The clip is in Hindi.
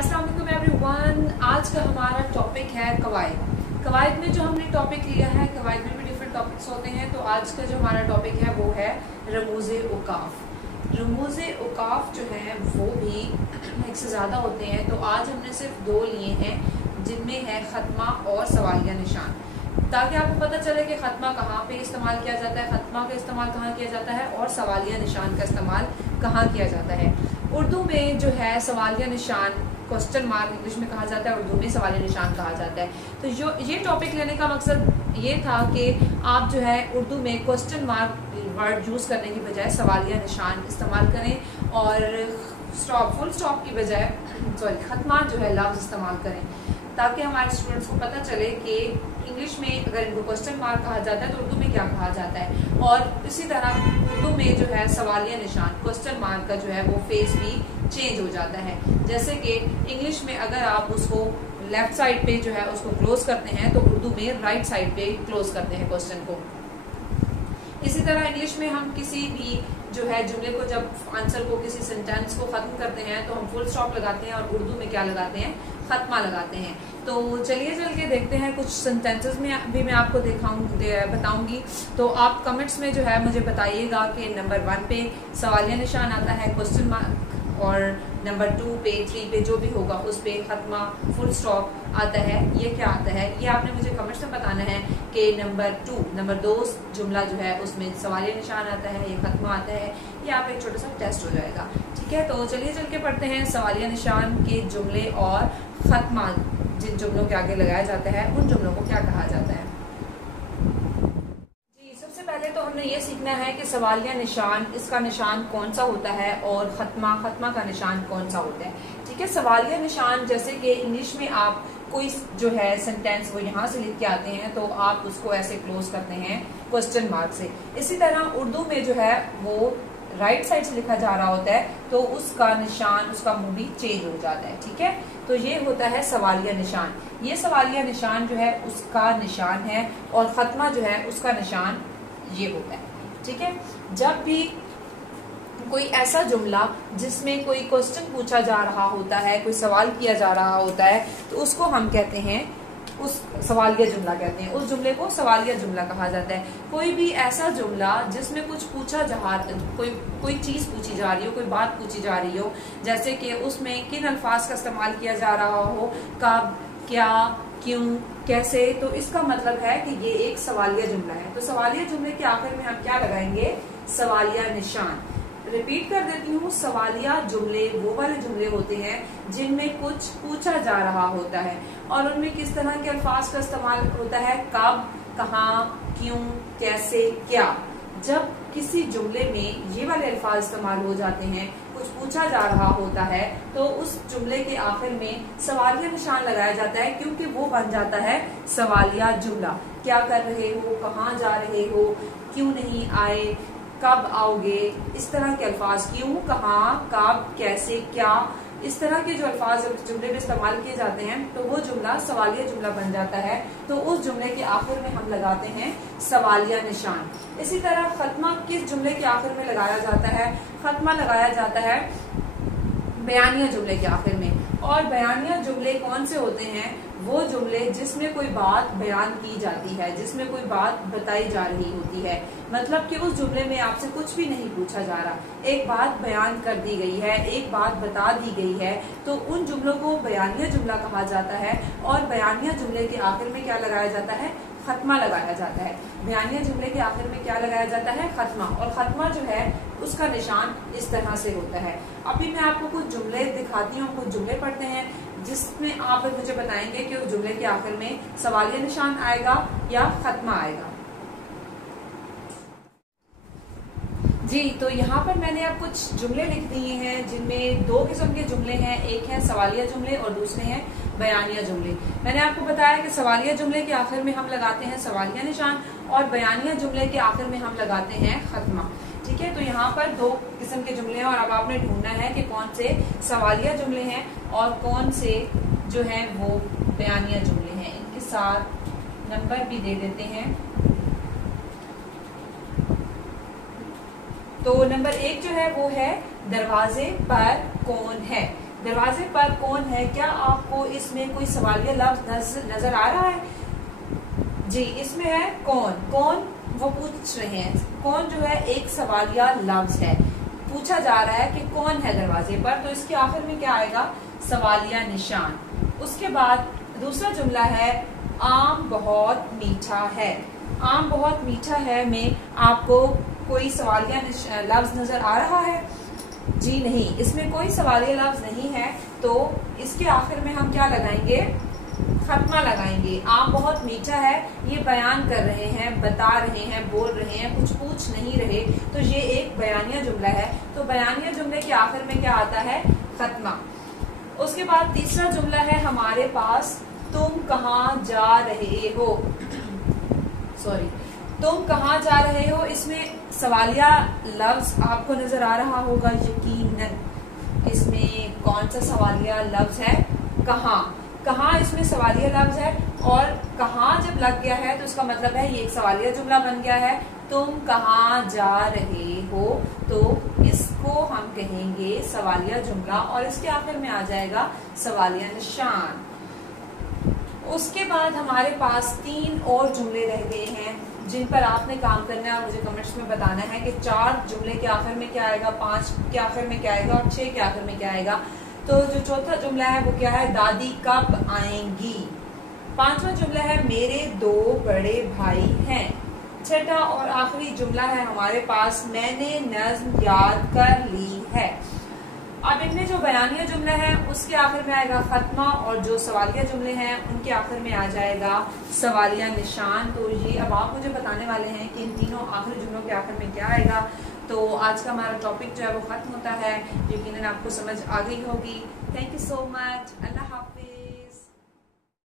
अस्सलाम वालेकुम एवरीवन। आज का हमारा टॉपिक है कवायद। कवायद में जो हमने टॉपिक लिया है, कवायद में भी डिफरेंट टॉपिक्स होते हैं, तो आज का जो हमारा टॉपिक है वो है रमूज़े औकाफ। रमूज़े औकाफ जो है वो भी एक से ज़्यादा होते हैं, तो आज हमने सिर्फ दो लिए हैं जिनमें है खत्मा और सवालिया निशान, ताकि आपको पता चले कि खत्मा कहाँ पे इस्तेमाल किया जाता है, खत्मा का इस्तेमाल कहाँ किया जाता है और सवालिया निशान का इस्तेमाल कहाँ किया जाता है। उर्दू में जो है सवालिया निशान क्वेश्चन मार्क इंग्लिश में कहा जाता है, उर्दू में सवालिया निशान कहा जाता है। तो जो ये टॉपिक लेने का मकसद ये था कि आप जो है उर्दू में क्वेश्चन मार्क वर्ड यूज़ करने की बजाय सवालिया निशान इस्तेमाल करें और फुल स्टॉप की बजाय खत्मा जो है लफ्ज़ इस्तेमाल करें, ताकि हमारे स्टूडेंट्स को पता चले कि इंग्लिश में अगर इनको क्वेश्चन मार्क कहा जाता है तो उर्दू में क्या कहा जाता है। और इसी तरह उर्दू में जो है सवालिया निशान क्वेश्चन मार्क का जो है वो फेस भी चेंज हो जाता है। जैसे कि इंग्लिश में अगर आप उसको लेफ्ट साइड पे जो है उसको क्लोज करते हैं तो उर्दू में राइट साइड पे क्लोज करते हैं क्वेश्चन को। इसी तरह इंग्लिश में हम किसी भी जो है जुमले को जब आंसर को किसी सेंटेंस को खत्म करते हैं तो हम फुल स्टॉप लगाते हैं, और उर्दू में क्या लगाते हैं, खत्मा लगाते हैं। तो चलिए चल के देखते हैं कुछ सेंटेंसेस में भी मैं आपको बताऊंगी। तो आप कमेंट्स में जो है मुझे बताइएगा कि नंबर 1 पे सवालिया निशान आता है क्वेश्चन मार्क, और नंबर 2 पे 3 पे जो भी होगा उस पे खत्मा फुल स्टॉप आता है, ये क्या आता है। ये आपने मुझे कमेंट्स में बताना है कि नंबर 2 जुमला जो है उसमें सवालिया निशान आता है, ये खत्मा आता है। ये आप एक छोटा सा टेस्ट हो जाएगा, ठीक है। तो चलिए चल के पढ़ते हैं सवालिया निशान के जुमले और खत्मा जिन जुमलों के आगे लगाया जाता है उन जुमलों को क्या कहा जाता है। सबसे पहले तो हमने ये सीखना है कि सवालिया निशान इसका निशान कौन सा होता है और खत्मा का निशान कौन सा होता है, ठीक है। सवालिया निशान जैसे कि इंग्लिश में आप कोई जो है सेंटेंस वो यहाँ से लिख के आते हैं तो आप उसको ऐसे क्लोज करते हैं क्वेश्चन मार्क से। इसी तरह उर्दू में जो है वो राइट साइड से लिखा जा रहा होता है तो उसका निशान, उसका मुंह भी चेंज हो जाता है, ठीक है। तो ये होता है सवालिया निशान। ये सवालिया निशान जो है उसका निशान है, और खत्मा जो है उसका निशान ये होता है, ठीक है। जब भी कोई ऐसा जुमला जिसमें कोई क्वेश्चन पूछा जा रहा होता है, कोई सवाल किया जा रहा होता है, तो उसको हम कहते हैं, उस सवालिया जुमला कहते हैं, उस जुमले को सवालिया जुमला कहा जाता है। कोई भी ऐसा जुमला जिसमें कुछ पूछा जा कोई चीज पूछी जा रही हो, कोई बात पूछी जा रही हो, जैसे कि उसमें किन अल्फाज का इस्तेमाल किया जा रहा हो, कब, क्या, क्यों, कैसे, तो इसका मतलब है कि ये एक सवालिया जुमला है। तो सवालिया जुमले के आखिर में हम क्या लगाएंगे, सवालिया निशान। रिपीट कर देती हूँ, सवालिया जुमले वो वाले जुमले होते हैं जिनमें कुछ पूछा जा रहा होता है और उनमें किस तरह के अल्फाज का इस्तेमाल होता है, कब, कहाँ, क्यों, कैसे, क्या। जब किसी जुमले में ये वाले अल्फाज इस्तेमाल हो जाते हैं, कुछ पूछा जा रहा होता है, तो उस जुमले के आखिर में सवालिया निशान लगाया जाता है, क्योंकि वो बन जाता है सवालिया जुमला। क्या कर रहे हो, कहाँ जा रहे हो, क्यों नहीं आए, कब आओगे, इस तरह के अल्फाज, क्यों, कहाँ, कब, कैसे, क्या, इस तरह के जो अल्फाज जुमले में इस्तेमाल किए जाते हैं तो वो जुमला सवालिया जुमला बन जाता है। तो उस जुमले के आखिर में हम लगाते हैं सवालिया निशान। इसी तरह खत्मा किस जुमले के आखिर में लगाया जाता है, खत्मा लगाया जाता है बयानिया जुमले के आखिर में। और बयानिया जुमले कौन से होते हैं, वो जुमले जिसमें कोई बात बयान की जाती है, जिसमें कोई बात बताई जा रही होती है, मतलब कि उस जुमले में आपसे कुछ भी नहीं पूछा जा रहा, एक बात बयान कर दी गई है, एक बात बता दी गई है, तो उन जुमलों को बयानिया जुमला कहा जाता है। और बयानिया जुमले के आखिर में क्या लगाया जाता है, खत्मा लगाया जाता है। बयानिया जुमले के आखिर में क्या लगाया जाता है, खत्मा। और खत्मा जो है उसका निशान इस तरह से होता है। अभी मैं आपको कुछ जुमले दिखाती हूँ, कुछ जुमले पढ़ते हैं जिसमें आप मुझे बताएंगे कि उस जुमले के आखिर में सवालिया निशान आएगा या खत्मा आएगा। जी, तो यहाँ पर मैंने अब कुछ जुमले लिख दिए हैं जिनमें दो किस्म के जुमले हैं, एक है सवालिया जुमले और दूसरे हैं बयानिया जुमले। मैंने आपको बताया कि सवालिया जुमले के आखिर में हम लगाते हैं सवालिया निशान और बयानिया जुमले के आखिर में हम लगाते हैं खत्मा, ठीक है। तो यहाँ पर दो किस्म के जुमले हैं और अब आपने ढूंढना है कि कौन से सवालिया जुमले हैं और कौन से जो है वो बयानिया जुमले हैं। इनके साथ नंबर भी दे देते हैं। तो नंबर 1 जो है वो है दरवाजे पर कौन है। दरवाजे पर कौन है, क्या आपको इसमें कोई सवालिया लफ्ज नजर आ रहा है? जी, इसमें है कौन। कौन वो पूछ रहे हैं, कौन जो है एक सवालिया लफ्ज है, पूछा जा रहा है कि कौन है दरवाजे पर, तो इसके आखिर में क्या आएगा? सवालिया निशान। उसके बाद दूसरा जुमला है आम बहुत मीठा है। आम बहुत मीठा है में आपको कोई सवालिया लफ्ज नजर आ रहा है? जी नहीं, इसमें कोई सवालिया लफ्ज नहीं है, तो इसके आखिर में हम क्या लगाएंगे? खत्मा लगाएंगे। आम बहुत मीठा है, ये बयान कर रहे हैं, बता रहे हैं, बोल रहे हैं, कुछ पूछ नहीं रहे, तो ये एक बयानिया जुमला है। तो बयानिया जुमले के आखिर में क्या आता है? खत्मा। उसके बाद तीसरा जुमला है हमारे पास, तुम कहाँ जा रहे हो। सॉरी, तुम कहाँ जा रहे हो, इसमें सवालिया लफ्ज आपको नजर आ रहा होगा यकीनन। इसमें कौन सा सवालिया लफ्ज है? कहाँ। कहाँ इसमें सवालिया लफ्ज है, और कहाँ जब लग गया है तो उसका मतलब है ये एक सवालिया जुमला बन गया है। तुम कहाँ जा रहे हो, तो इसको हम कहेंगे सवालिया जुमला, और इसके आखिर में आ जाएगा सवालिया निशान। उसके बाद हमारे पास 3 और जुमले रह गए हैं जिन पर आपने काम करना है और मुझे कमेंट्स में बताना है कि 4 जुमले के आखिर में क्या आएगा, 5 के आखिर में क्या आएगा और 6 के आखिर में क्या आएगा। तो जो चौथा जुमला है वो क्या है? दादी कब आएंगी। 5वां जुमला है मेरे 2 बड़े भाई हैं। 6ठा और आखिरी जुमला है हमारे पास, मैंने नज्म याद कर ली है। अब इनमें जो बयानिया जुमला है उसके आखिर में आएगा खत्मा, और जो सवालिया जुमले हैं उनके आखिर में आ जाएगा सवालिया निशान। तो ये अब आप मुझे बताने वाले हैं कि इन तीनों आखिरी जुमलों के आखिर में क्या आएगा। तो आज का हमारा टॉपिक जो है वो खत्म होता है, यकीनन आपको समझ आ गई होगी। Thank you so much. अल्लाह हाफ़िज़।